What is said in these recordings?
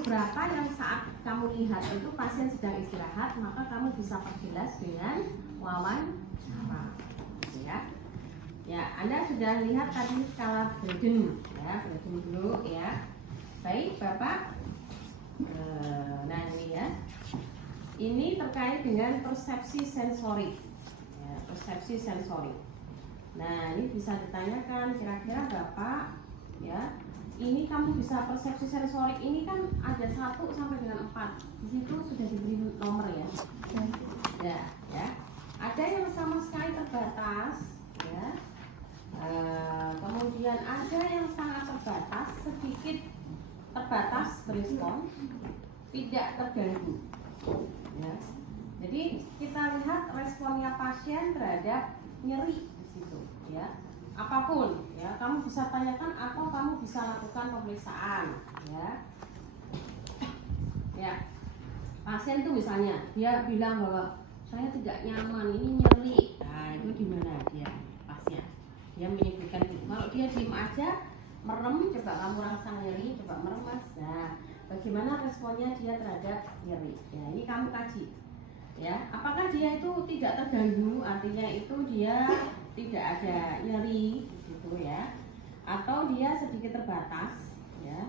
beberapa yang saat kamu lihat itu pasien sedang istirahat, maka kamu bisa perjelas dengan wawancara, ya. Ya, Anda sudah lihat tadi skala Braden, ya, Braden dulu, ya. Baik, Bapak. Nah, ini ya. Ini terkait dengan persepsi sensorik, ya, persepsi sensorik. Nah, ini bisa ditanyakan kira-kira Bapak, ya. Ini kamu bisa persepsi sensorik ini kan ada 1 sampai dengan 4. Di situ sudah diberi nomor ya. Ya. Ada yang sama sekali terbatas, ya. Kemudian ada yang sangat terbatas, sedikit terbatas berespon, tidak terganggu. Ya. Jadi kita lihat responnya pasien terhadap nyeri di situ, ya. Apapun, ya, kamu bisa tanyakan atau kamu bisa lakukan pemeriksaan, ya. Ya, pasien itu misalnya dia bilang bahwa saya tidak nyaman, ini nyeri. Nah, itu di mana dia pasien? Dia menyebutkan itu. Kalau dia diem aja, merem, coba kamu rasa nyeri, coba merem mas. Nah, bagaimana responnya dia terhadap nyeri? Ya, ini kamu kaji. Ya, apakah dia itu tidak terganggu? Artinya itu dia tidak ada nyeri, gitu ya. Atau dia sedikit terbatas, ya.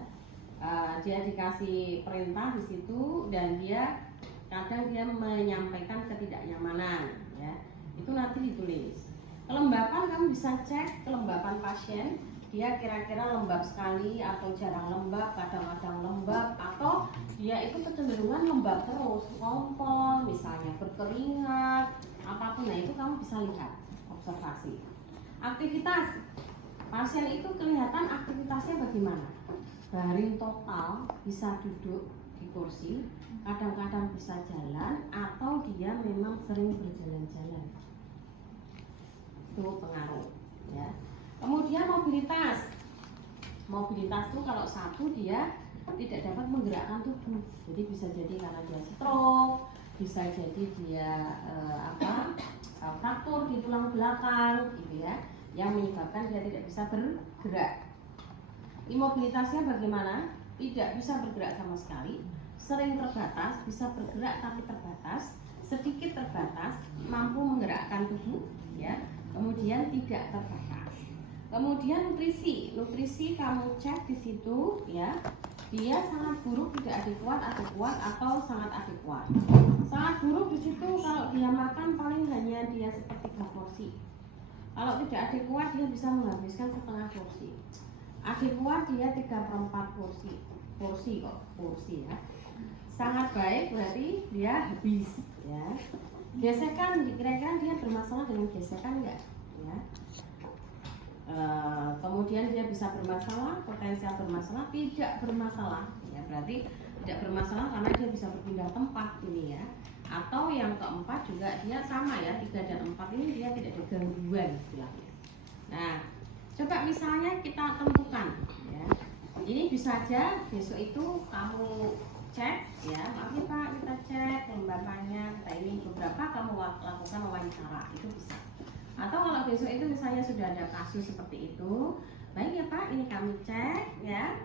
Dia dikasih perintah di situ dan dia kadang dia menyampaikan ketidaknyamanan, ya. Itu nanti ditulis. Kelembapan kamu bisa cek kelembapan pasien. Dia kira-kira lembab sekali atau jarang lembab, kadang-kadang lembab, atau dia itu kecenderungan lembab terus, ngompol, misalnya berkeringat, apapun. Nah, itu kamu bisa lihat, observasi. Aktivitas pasien itu kelihatan aktivitasnya bagaimana. Baring total, bisa duduk di kursi, kadang-kadang bisa jalan, atau dia memang sering berjalan-jalan. Itu pengaruh, ya. Kemudian mobilitas itu kalau satu dia tidak dapat menggerakkan tubuh, jadi bisa jadi karena dia stroke, bisa jadi dia fraktur di tulang belakang, gitu ya, yang menyebabkan dia tidak bisa bergerak. Imobilitasnya bagaimana? Tidak bisa bergerak sama sekali, sering terbatas, bisa bergerak tapi terbatas, sedikit terbatas, mampu menggerakkan tubuh, ya. Kemudian tidak terbatas. Kemudian nutrisi kamu cek di situ, ya. Dia sangat buruk, tidak adekuat atau sangat adekuat. Sangat buruk di situ kalau dia makan paling hanya dia sepertiga porsi. Kalau tidak adekuat dia bisa menghabiskan setengah porsi. Adekuat dia 3/4 porsi ya. Sangat baik berarti dia habis, ya. Gesekan, kira-kira dia bermasalah dengan gesekan enggak, ya. Kemudian dia bisa bermasalah, potensial bermasalah, tidak bermasalah, ya, berarti tidak bermasalah karena dia bisa berpindah tempat ini, ya. Atau yang keempat juga dia sama, ya, 3 dan 4 ini dia tidak ada gangguan istilahnya. Nah, coba misalnya kita tentukan, ya. Ini bisa aja besok itu kamu cek, ya, mari Pak kita cek kelembapannya, ini beberapa kamu lakukan wawancara, itu bisa. Atau kalau besok itu misalnya sudah ada kasus seperti itu, baik ya Pak, ini kami cek, ya,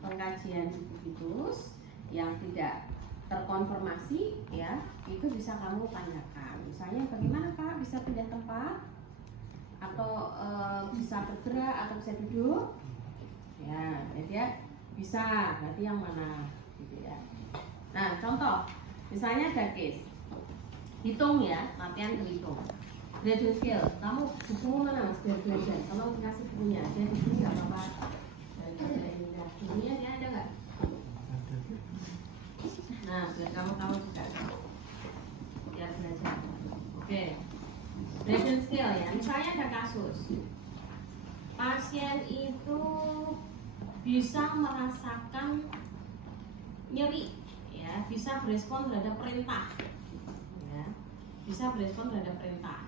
pengkajian situs yang tidak terkonfirmasi, ya, itu bisa kamu tanyakan. Misalnya bagaimana Pak bisa pindah tempat, atau bisa bergerak atau bisa duduk, ya, jadi bisa, berarti yang mana, gitu ya. Nah, contoh, misalnya ada case, hitung ya, latihan berhitung. Gradient scale, kamu bukumu mana mas? Biar belajar, kamu kasih bukunya, dia di sini nggak apa-apa. Bukunya dia ada nggak? Nah, biar kamu juga biar belajar. Oke, gradient scale ya. Misalnya ada kasus, pasien itu bisa merasakan nyeri, ya, bisa berespon terhadap perintah, ya, bisa berespon terhadap perintah.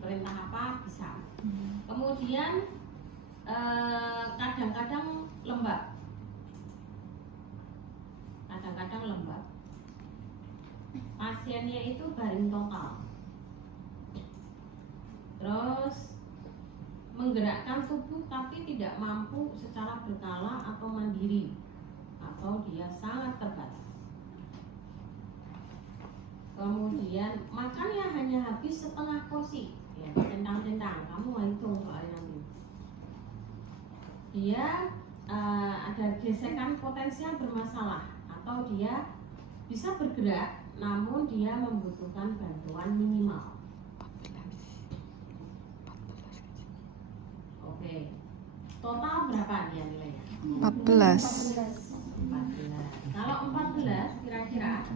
Perintah apa bisa. Kemudian kadang-kadang lembab, pasiennya itu baring total, terus menggerakkan tubuh tapi tidak mampu secara berkala atau mandiri, kemudian makannya hanya habis setengah porsi, ya centang-centang, kamu hitung soalnya nanti. Dia ada gesekan potensial bermasalah, atau dia bisa bergerak namun dia membutuhkan bantuan minimal. Oke, total berapa dia nilainya? 14. 14. Kalau 14 kira-kira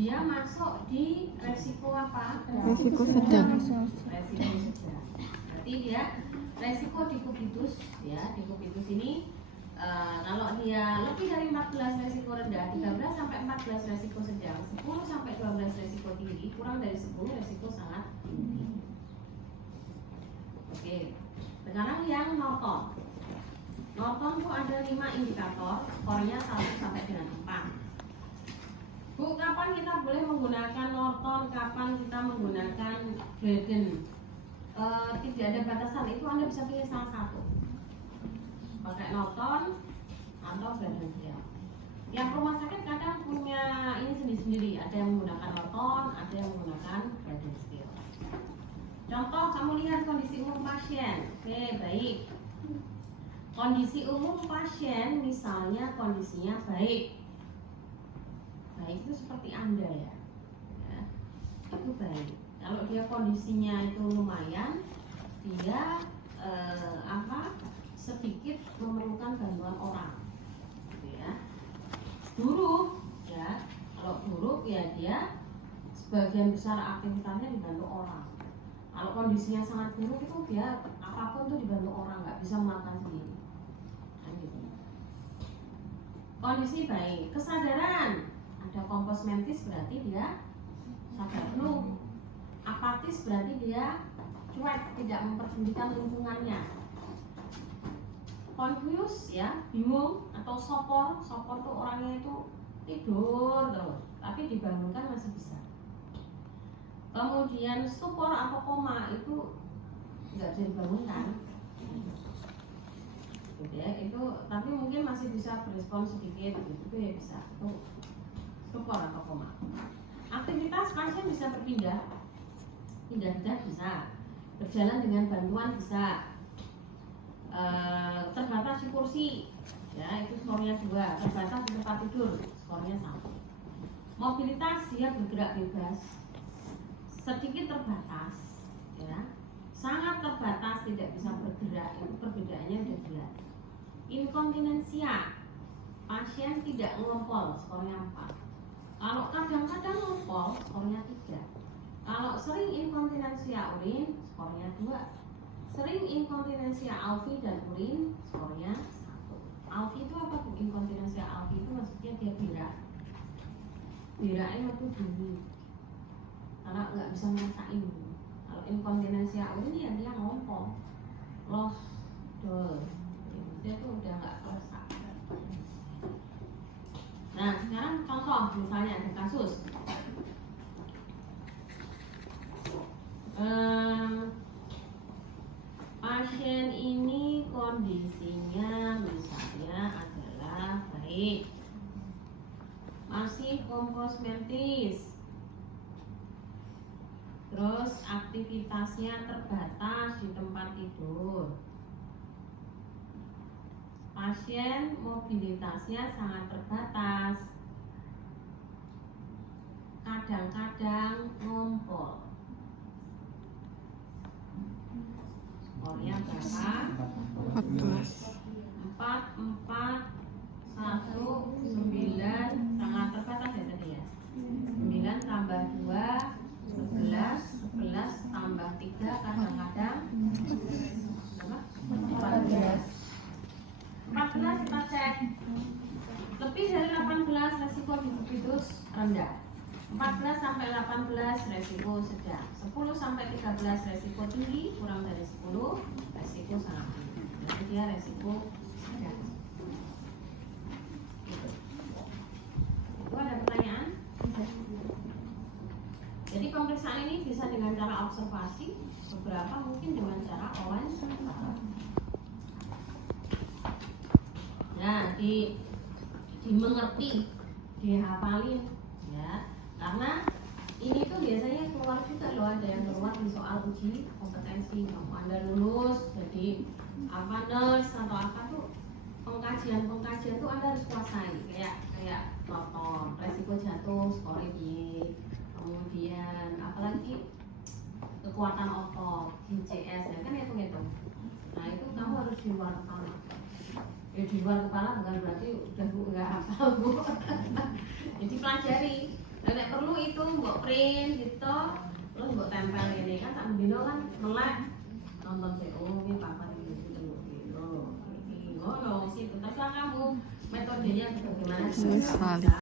dia masuk di resiko apa? Resiko sedang. Resiko sedang. Berarti dia resiko dikubitus, ya dikubitus ini kalau dia lebih dari 14 resiko rendah, 13 sampai 14 resiko sedang, 10 sampai 12 resiko tinggi, kurang dari 10 resiko sangat tinggi. Oke, sekarang yang Norton. Norton tuh ada 5 indikator, skornya 1 sampai dengan 4. Bu, kapan kita boleh menggunakan Norton, kapan kita menggunakan Braden? Tidak ada batasan, itu Anda bisa pilih salah satu. Pakai Norton atau Braden Scale. Yang rumah sakit kadang punya ini sendiri-sendiri, ada yang menggunakan Norton, ada yang menggunakan Braden Scale. Contoh, kamu lihat kondisi umum pasien. Oke, baik. Kondisi umum pasien misalnya kondisinya baik. Baik itu seperti Anda ya, itu baik. Kalau dia kondisinya itu lumayan, dia sedikit memerlukan bantuan orang, gitu ya. Buruk ya, kalau buruk ya dia sebagian besar aktivitasnya dibantu orang. Kalau kondisinya sangat buruk itu dia apapun tuh dibantu orang, nggak bisa melakukan sendiri. Kan gitu. Kondisi baik, kesadaran. Ada kompos mentis berarti dia sadar penuh. Apatis berarti dia cuek, tidak memperdulikan lingkungannya. Confused ya, bingung, atau sopor tuh orangnya itu tidur terus, tapi dibangunkan masih bisa. Kemudian stupor atau koma itu nggak bisa dibangunkan. Gitu ya, itu tapi mungkin masih bisa berespon sedikit gitu ya, bisa. Itu stupor atau koma. Aktivitas pasien bisa berpindah bisa, berjalan dengan bantuan bisa, terbatas di kursi, ya itu skornya 2, terbatas di tempat tidur, skornya 1. Mobilitas dia bergerak bebas, sedikit terbatas, ya, sangat terbatas tidak bisa bergerak, itu perbedaannya udah jelas. Inkontinensia, pasien tidak ngompol, skornya 4. Kalau kadang-kadang ngompol, skornya 3. Kalau sering inkontinensia urin, skornya 2. Sering inkontinensia alfi dan urin, skornya 1. Alfi itu apa tuh? Inkontinensia alfi itu maksudnya dia berak. Beraknya itu dingin, karena nggak bisa ngerasain. Kalau inkontinensia urin ya dia ngompol, los, dol, dia tuh udah nggak kerasa. Nah sekarang contoh, misalnya ada kasus pasien ini kondisinya misalnya adalah baik, masih kompos mentis, terus aktivitasnya terbatas di tempat tidur, pasien mobilitasnya sangat terbatas, kadang-kadang ngompol. Skornya berapa? 14. 4, 4, 1, 9, sangat terbatas ya tadi ya. 9 tambah 2, 11, 11 tambah 3, kadang-kadang 14. 14 kita cek. Lebih dari 18 resiko dikubitus rendah. 14 sampai 18 resiko sedang, 10 sampai 13 resiko tinggi, kurang dari 10 resiko sangat tinggi. Jadi dia resiko sedang. Itu ada pertanyaan? Jadi pemeriksaan ini bisa dengan cara observasi, beberapa mungkin dengan cara wawancara. Nah, dimengerti, dihafalin, ya. Karena ini tuh biasanya keluar juga loh, ada yang keluar di soal uji kompetensi. Kamu Anda lulus jadi apa nurse atau apa tuh, pengkajian tuh Anda harus kuasai, kayak motor, resiko jatuh, skor ini, kemudian apalagi kekuatan otot, ICS ya kan hitung-hitung. Nah itu kamu harus di luar kepala. Ya di luar kepala bukan berarti udah bu nggak hafal bu. Jadi pelajari. Nek perlu itu mbok print gitu, terus mbok tempel ini kan tak dino kan melek nonton sih, oh ini papan ini gitu gitu. Ini ngono sih, terserah kamu metodenya bagaimana. Ini salib.